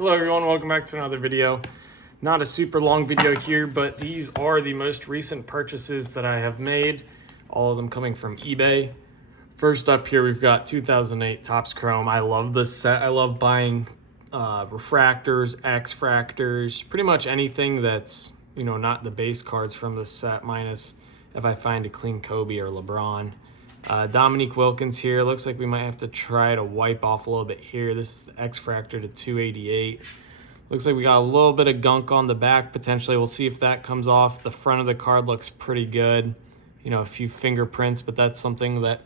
Hello everyone, welcome back to another video. Not a super long video here, but these are the most recent purchases that I have made, all of them coming from eBay. First up here, we've got 2008 Topps Chrome. I love this set. I love buying refractors, X-fractors, pretty much anything that's, not the base cards from this set, minus if I find a clean Kobe or LeBron. Dominique Wilkins here. Looks like we might have to try to wipe off a little bit here. This is the X-fractor to 288. Looks like we got a little bit of gunk on the back potentially. We'll see if that comes off. The front of the card looks pretty good. A few fingerprints, but that's something that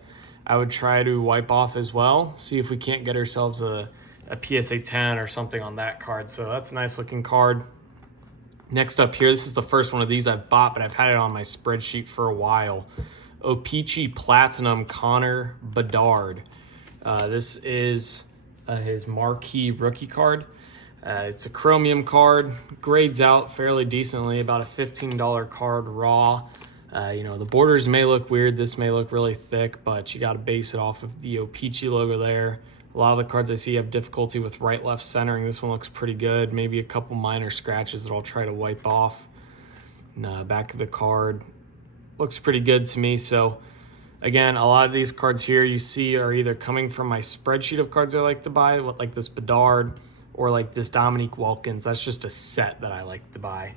I would try to wipe off as well. See if we can't get ourselves a PSA 10 or something on that card. So that's a nice looking card. Next up here, this is the first one of these I've bought, but I've had it on my spreadsheet for a while. O-Pee-Chee Platinum Connor Bedard. This is his marquee rookie card. It's a chromium card, grades out fairly decently, about a $15 card raw. The borders may look weird, this may look really thick, but you got to base it off of the O-Pee-Chee logo there. A lot of the cards I see have difficulty with right-left centering. This one looks pretty good. Maybe a couple minor scratches that I'll try to wipe off. Back of the card looks pretty good to me. So again, a lot of these cards here you see are either coming from my spreadsheet of cards I like to buy, like this Bedard or like this Dominique Wilkins. That's just a set that I like to buy.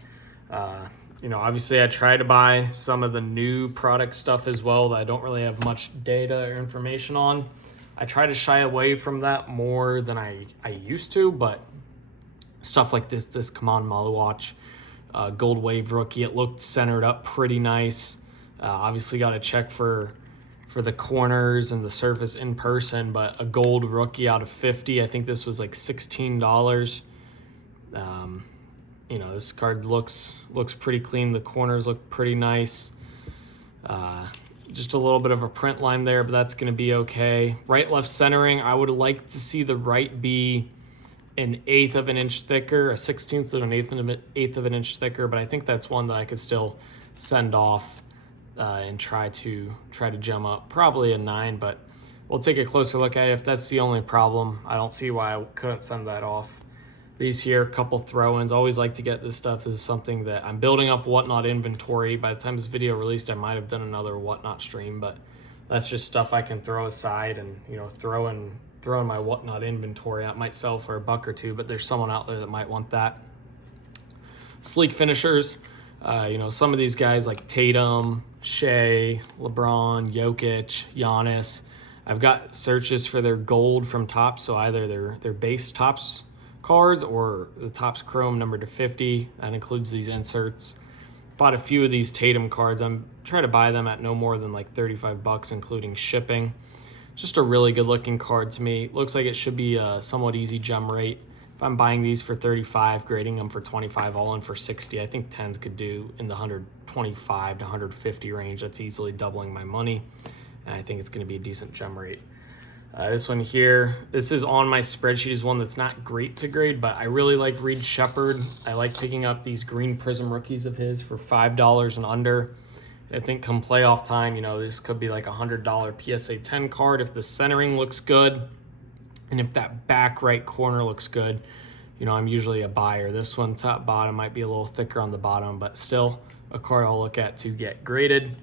Obviously I try to buy some of the new product stuff as well that I don't really have much data or information on. I try to shy away from that more than I used to, but stuff like this Kaman Maluach Gold Wave rookie, it looked centered up pretty nice. Obviously got to check for the corners and the surface in person, but a gold rookie out of 50, I think this was like $16. This card looks pretty clean. The corners look pretty nice. Just a little bit of a print line there, but that's going to be okay. Right left centering, I would like to see the right be an eighth of an inch thicker, a 16th of an eighth of an inch thicker, but I think that's one that I could still send off and try to gem up. Probably a 9, but we'll take a closer look at it. If that's the only problem, I don't see why I couldn't send that off. These here, a couple throw-ins. Always like to get this stuff. This is something that I'm building up Whatnot inventory. By the time this video released, I might have done another Whatnot stream, but that's just stuff I can throw aside and throw in my Whatnot inventory. I might sell for $1 or $2, but there's someone out there that might want that. Sleek finishers. Some of these guys like Tatum, Shea, LeBron, Jokic, Giannis. I've got searches for their gold from Topps, so either their base Topps cards or the Topps Chrome number to 50. That includes these inserts. Bought a few of these Tatum cards. I'm trying to buy them at no more than like $35, including shipping. Just a really good looking card to me. Looks like it should be a somewhat easy gem rate. If I'm buying these for 35, grading them for 25, all in for 60, I think 10s could do in the 125 to 150 range. That's easily doubling my money, and I think it's going to be a decent gem rate. This one here, this is on my spreadsheet, is one that's not great to grade, but I really like Reed Shepherd. I like picking up these green prism rookies of his for $5 and under. I think come playoff time, this could be like a $100 PSA 10 card if the centering looks good. And if that back right corner looks good, I'm usually a buyer. This one, top bottom, might be a little thicker on the bottom, but still a card I'll look at to get graded.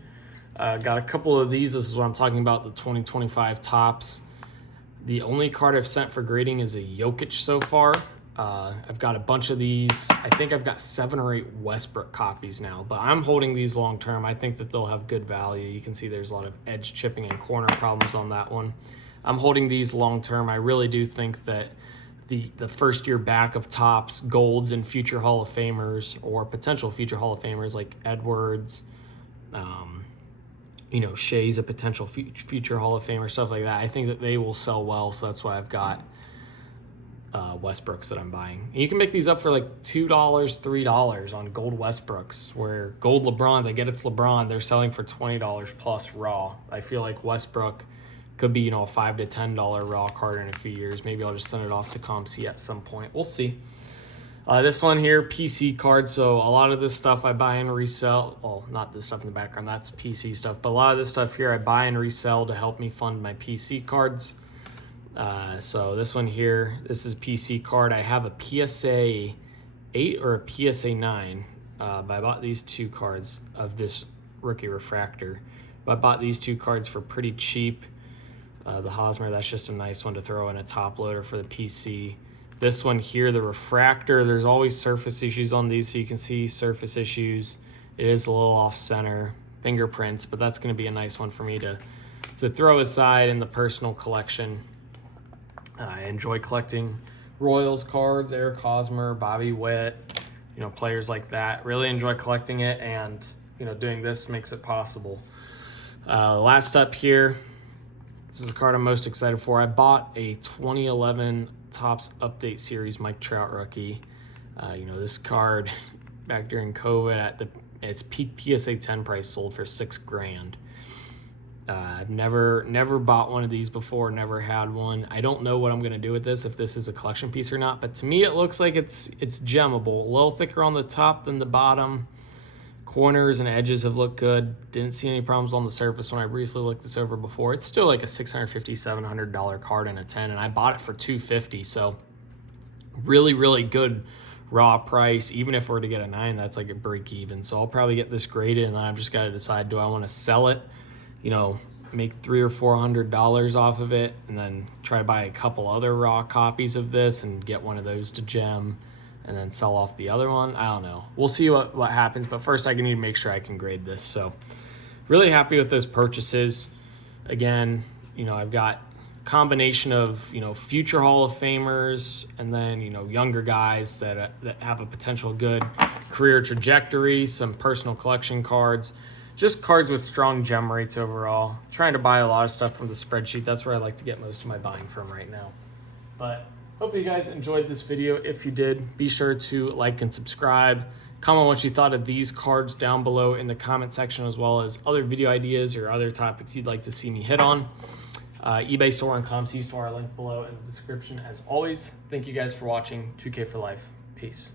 Got a couple of these. This is what I'm talking about, the 2025 Topps. The only card I've sent for grading is a Jokic so far. I've got a bunch of these. I think I've got 7 or 8 Westbrook copies now, but I'm holding these long term. I think that they'll have good value. You can see there's a lot of edge chipping and corner problems on that one. I'm holding these long term. I really do think that the first year back of Topps golds and future Hall of Famers or potential future Hall of Famers like Edwards, Shea's a potential future Hall of Famer, stuff like that. I think that they will sell well, so that's why I've got Westbrooks that I'm buying. And you can make these up for like $2, $3 on gold Westbrooks, where gold LeBrons, I get it's LeBron, they're selling for $20 plus raw. I feel like Westbrook could be, a $5 to $10 raw card in a few years. Maybe I'll just send it off to ComC at some point. We'll see. This one here, PC card. So a lot of this stuff I buy and resell. Well, not this stuff in the background, that's PC stuff. But a lot of this stuff here I buy and resell to help me fund my PC cards. So this one here, this is PC card. I have a PSA 8 or a PSA 9, but I bought these 2 cards of this rookie refractor. But I bought these 2 cards for pretty cheap. The Hosmer, that's just a nice one to throw in a top loader for the PC. This one here, the refractor, there's always surface issues on these, so you can see surface issues. It is a little off center, fingerprints, but that's going to be a nice one for me to throw aside in the personal collection. I enjoy collecting Royals cards, Eric Hosmer, Bobby Witt, players like that. Really enjoy collecting it, and doing this makes it possible. Last up here, this is the card I'm most excited for. I bought a 2011 Topps Update Series Mike Trout rookie. This card back during COVID at its peak PSA 10 price sold for $6,000. I've never bought one of these before, never had one. I don't know what I'm gonna do with this, if this is a collection piece or not, but to me it looks like it's gemmable. A little thicker on the top than the bottom. Corners and edges have looked good. Didn't see any problems on the surface when I briefly looked this over before. It's still like a $650, $700 card in a 10, and I bought it for $250, so really, really good raw price. Even if we're to get a 9, that's like a break even. So I'll probably get this graded, and then I've just got to decide, do I want to sell it, make $300 or $400 off of it, and then try to buy a couple other raw copies of this and get one of those to gem, and then sell off the other one. I don't know. We'll see what happens, but first I need to make sure I can grade this. So really happy with those purchases. Again, I've got a combination of, future Hall of Famers, and then, younger guys that have a potential good career trajectory, some personal collection cards, just cards with strong gem rates overall. Trying to buy a lot of stuff from the spreadsheet. That's where I like to get most of my buying from right now. But hopefully you guys enjoyed this video. If you did, be sure to like and subscribe. Comment what you thought of these cards down below in the comment section, as well as other video ideas or other topics you'd like to see me hit on. eBay store and ComC store are linked below in the description as always. Thank you guys for watching. 2K for life. Peace.